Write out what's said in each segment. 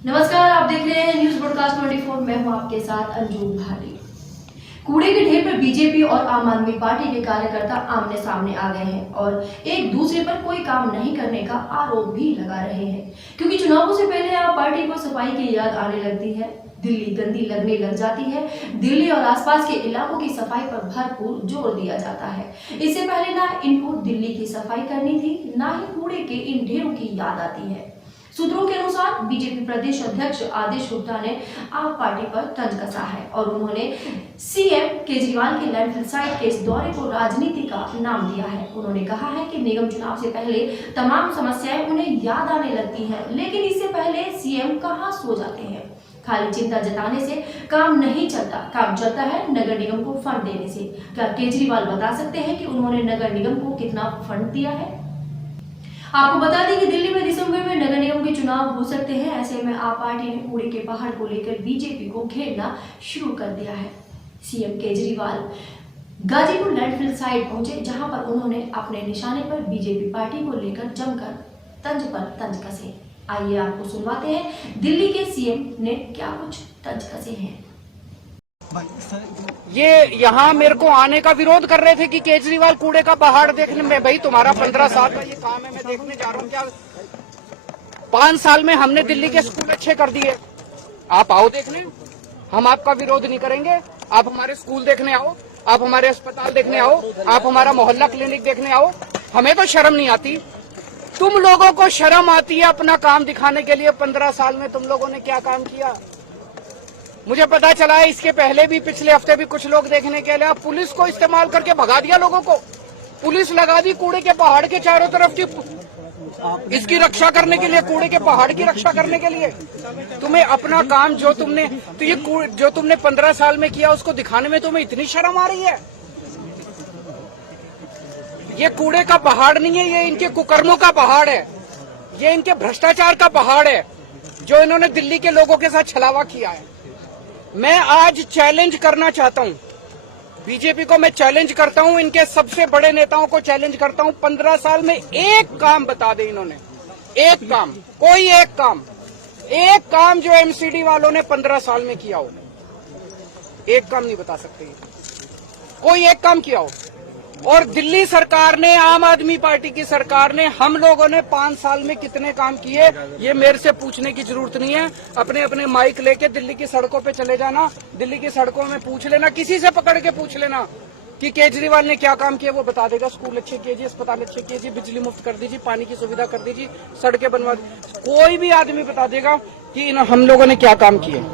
नमस्कार, आप देख रहे हैं न्यूज ब्रॉडकास्ट 24। मैं हूं आपके साथ अंजू भाटी। कूड़े के ढेर पर बीजेपी और आम आदमी पार्टी के कार्यकर्ता आमने सामने आ गए हैं और एक दूसरे पर कोई काम नहीं करने का आरोप भी लगा रहे हैं, क्योंकि चुनावों से पहले आम पार्टी को सफाई की याद आने लगती है। दिल्ली गंदी लगने लग जाती है। दिल्ली और आसपास के इलाकों की सफाई पर भरपूर जोर दिया जाता है। इससे पहले ना इनको दिल्ली की सफाई करनी थी, ना ही कूड़े के इन ढेरों की याद आती है। सूत्रों के अनुसार बीजेपी प्रदेश अध्यक्ष आदेश गुप्ता ने आप पार्टी पर तंज कसा है और उन्होंने सीएम केजरीवाल के लैंडफिल साइट के इस दौरे को राजनीति का नाम दिया है। उन्होंने कहा है कि निगम चुनाव से पहले तमाम समस्याएं उन्हें याद आने लगती हैं, लेकिन इससे पहले सीएम कहां सो जाते हैं। खाली चिंता जताने से काम नहीं चलता, काम चलता है नगर निगम को फंड देने से। क्या केजरीवाल बता सकते हैं कि उन्होंने नगर निगम को कितना फंड दिया है? आपको बता दें कि दिल्ली में दिसंबर में नगर निगम के चुनाव हो सकते हैं। ऐसे में आप पार्टी ने कूड़े के पहाड़ को लेकर बीजेपी को घेरना शुरू कर दिया है। CM Kejriwal Ghazipur landfill site पहुंचे, जहां पर उन्होंने अपने निशाने पर बीजेपी पार्टी को लेकर जमकर तंज पर तंज कसे। आइए आपको सुनवाते हैं दिल्ली के सीएम ने क्या कुछ तंज कसे हैं। ये यहाँ मेरे को आने का विरोध कर रहे थे कि केजरीवाल कूड़े का पहाड़ देखने में। भाई तुम्हारा 15 साल का ये काम है, मैं देखने जा रहा हूँ। क्या 5 साल में हमने दिल्ली के स्कूल अच्छे कर दिए। आप आओ देखने, हम आपका विरोध नहीं करेंगे। आप हमारे स्कूल देखने आओ, आप हमारे अस्पताल देखने आओ, आप हमारा मोहल्ला क्लिनिक देखने आओ। हमें तो शर्म नहीं आती, तुम लोगों को शर्म आती है अपना काम दिखाने के लिए। 15 साल में तुम लोगों ने क्या काम किया? मुझे पता चला है इसके पहले भी, पिछले हफ्ते भी कुछ लोग देखने के लिए पुलिस को इस्तेमाल करके भगा दिया लोगों को। पुलिस लगा दी कूड़े के पहाड़ के चारों तरफ की, इसकी रक्षा करने के लिए, कूड़े के पहाड़ की रक्षा करने के लिए। तुम्हें अपना काम जो तुमने 15 साल में किया उसको दिखाने में तुम्हें इतनी शर्म आ रही है? ये कूड़े का पहाड़ नहीं है, ये इनके कुकर्मों का पहाड़ है, ये इनके भ्रष्टाचार का पहाड़ है जो इन्होंने दिल्ली के लोगों के साथ छलावा किया है। मैं आज चैलेंज करना चाहता हूं बीजेपी को, मैं चैलेंज करता हूं, इनके सबसे बड़े नेताओं को चैलेंज करता हूं। 15 साल में एक काम बता दे इन्होंने, एक काम, कोई एक काम जो एमसीडी वालों ने 15 साल में किया हो। एक काम नहीं बता सकते, कोई एक काम किया हो। और दिल्ली सरकार ने, आम आदमी पार्टी की सरकार ने, हम लोगों ने 5 साल में कितने काम किए ये मेरे से पूछने की जरूरत नहीं है। अपने अपने माइक लेके दिल्ली की सड़कों पे चले जाना, दिल्ली की सड़कों में पूछ लेना, किसी से पकड़ के पूछ लेना कि केजरीवाल ने क्या काम किया, वो बता देगा। स्कूल अच्छे कीजिए, अस्पताल अच्छे कीजिए, बिजली मुफ्त कर दीजिए, पानी की सुविधा कर दीजिए, सड़कें बनवा दीजिए, कोई भी आदमी बता देगा कि हम लोगों ने क्या काम किए।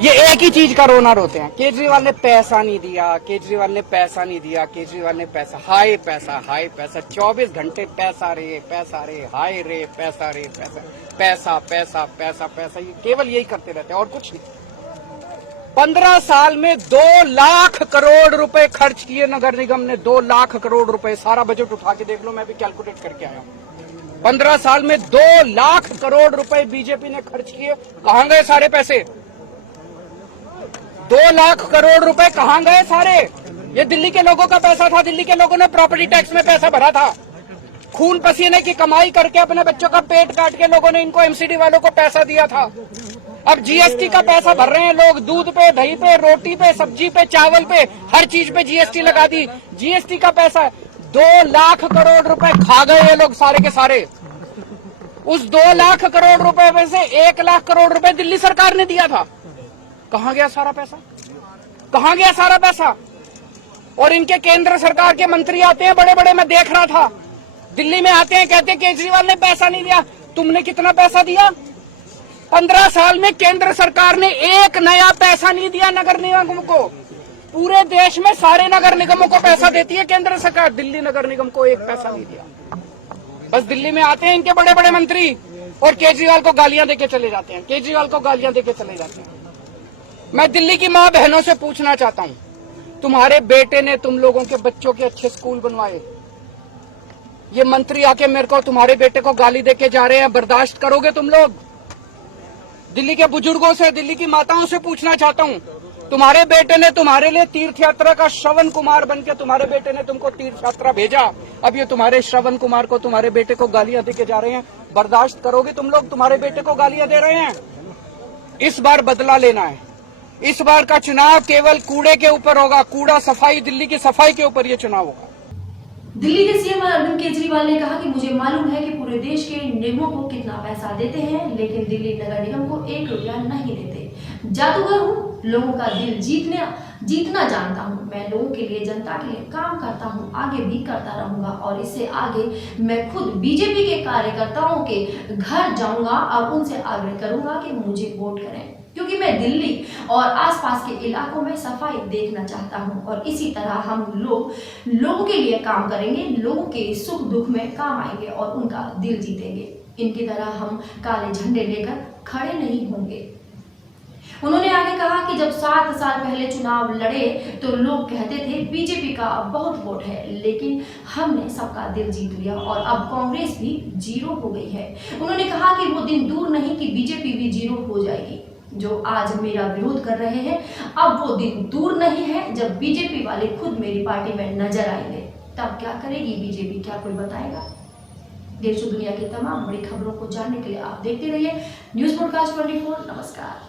ये एक ही चीज का रोना रोते हैं, केजरीवाल ने पैसा नहीं दिया, केजरीवाल ने पैसा नहीं दिया, केजरीवाल ने पैसा, हाय पैसा, हाय पैसा, 24 घंटे पैसा रे, हाय रे, पैसा रे, पैसा, पैसा, पैसा, पैसा, ये केवल यही करते रहते हैं और कुछ नहीं। 15 साल में 2 लाख करोड़ रुपए खर्च किए नगर निगम ने, 2 लाख करोड़ रुपए। सारा बजट उठा के देख लो, मैं भी कैलकुलेट करके आया हूं। 15 साल में 2 लाख करोड़ रुपए बीजेपी ने खर्च किए। कहां गए सारे पैसे? 2 लाख करोड़ रुपए कहां गए सारे? ये दिल्ली के लोगों का पैसा था। दिल्ली के लोगों ने प्रॉपर्टी टैक्स में पैसा भरा था, खून पसीने की कमाई करके अपने बच्चों का पेट काट के लोगों ने इनको एमसीडी वालों को पैसा दिया था। अब जीएसटी का पैसा भर रहे हैं लोग, दूध पे, दही पे, रोटी पे, सब्जी पे, चावल पे, हर चीज पे जीएसटी लगा दी। जीएसटी का पैसा 2 लाख करोड़ रुपए खा गए ये लोग सारे के सारे। उस 2 लाख करोड़ रुपए में से 1 लाख करोड़ रुपए दिल्ली सरकार ने दिया था। कहां गया सारा पैसा? कहां गया सारा पैसा? और इनके केंद्र सरकार के मंत्री आते हैं बड़े बड़े, मैं देख रहा था, दिल्ली में आते हैं, कहते हैं केजरीवाल ने पैसा नहीं दिया। तुमने कितना पैसा दिया? 15 साल में केंद्र सरकार ने एक नया पैसा नहीं दिया नगर निगम को। पूरे देश में सारे नगर निगमों को पैसा देती है केंद्र सरकार, दिल्ली नगर निगम को एक पैसा नहीं दिया। बस दिल्ली में आते हैं इनके बड़े बड़े मंत्री और केजरीवाल को गालियां देके चले जाते हैं, केजरीवाल को गालियां देके चले जाते हैं। मैं दिल्ली की मां बहनों से पूछना चाहता हूं, तुम्हारे बेटे ने तुम लोगों के बच्चों के अच्छे स्कूल बनवाए, ये मंत्री आके मेरे को तुम्हारे बेटे को गाली देके जा रहे हैं, बर्दाश्त करोगे तुम लोग? दिल्ली के बुजुर्गों से, दिल्ली की माताओं से पूछना चाहता हूं, तुम्हारे बेटे ने तुम्हारे लिए तीर्थ यात्रा का श्रवण कुमार बनके तुम्हारे बेटे ने तुमको तीर्थ यात्रा भेजा, अब ये तुम्हारे श्रवण कुमार को, तुम्हारे बेटे को गालियां देके जा रहे हैं। बर्दाश्त करोगे तुम लोग? तुम्हारे बेटे को गालियां दे रहे हैं। इस बार बदला लेना है। इस बार का चुनाव केवल कूड़े के ऊपर होगा। कूड़ा सफाई, दिल्ली की सफाई के ऊपर ये चुनाव होगा। दिल्ली के सीएम अरविंद केजरीवाल ने कहा कि मुझे मालूम है कि पूरे देश के निगमों को कितना पैसा देते हैं, लेकिन दिल्ली नगर निगम को 1 रुपया नहीं देते। जादूगर हूँ, लोगों का दिल जीतना जानता हूँ। मैं लोगों के लिए, जनता के लिए काम करता हूँ, आगे भी करता रहूंगा और इससे आगे मैं खुद बीजेपी के कार्यकर्ताओं के घर जाऊंगा और उनसे आग्रह करूंगा कि मुझे वोट करें, क्योंकि मैं दिल्ली और आसपास के इलाकों में सफाई देखना चाहता हूं और इसी तरह हम लोगों के लिए काम करेंगे, लोगों के सुख दुख में काम आएंगे और उनका दिल जीतेंगे। इनकी तरह हम काले झंडे लेकर खड़े नहीं होंगे। उन्होंने आगे कहा कि जब 7 साल पहले चुनाव लड़े तो लोग कहते थे बीजेपी का बहुत वोट है, लेकिन हमने सबका दिल जीत लिया और अब कांग्रेस भी 0 हो गई है। उन्होंने कहा कि वो दिन दूर नहीं कि बीजेपी भी 0 हो जाएगी। जो आज मेरा विरोध कर रहे हैं, अब वो दिन दूर नहीं है जब बीजेपी वाले खुद मेरी पार्टी में नजर आएंगे। तब क्या करेगी बीजेपी, क्या कोई बताएगा? देश और दुनिया की तमाम बड़ी खबरों को जानने के लिए आप देखते रहिए न्यूज़ पॉडकास्ट 24। नमस्कार।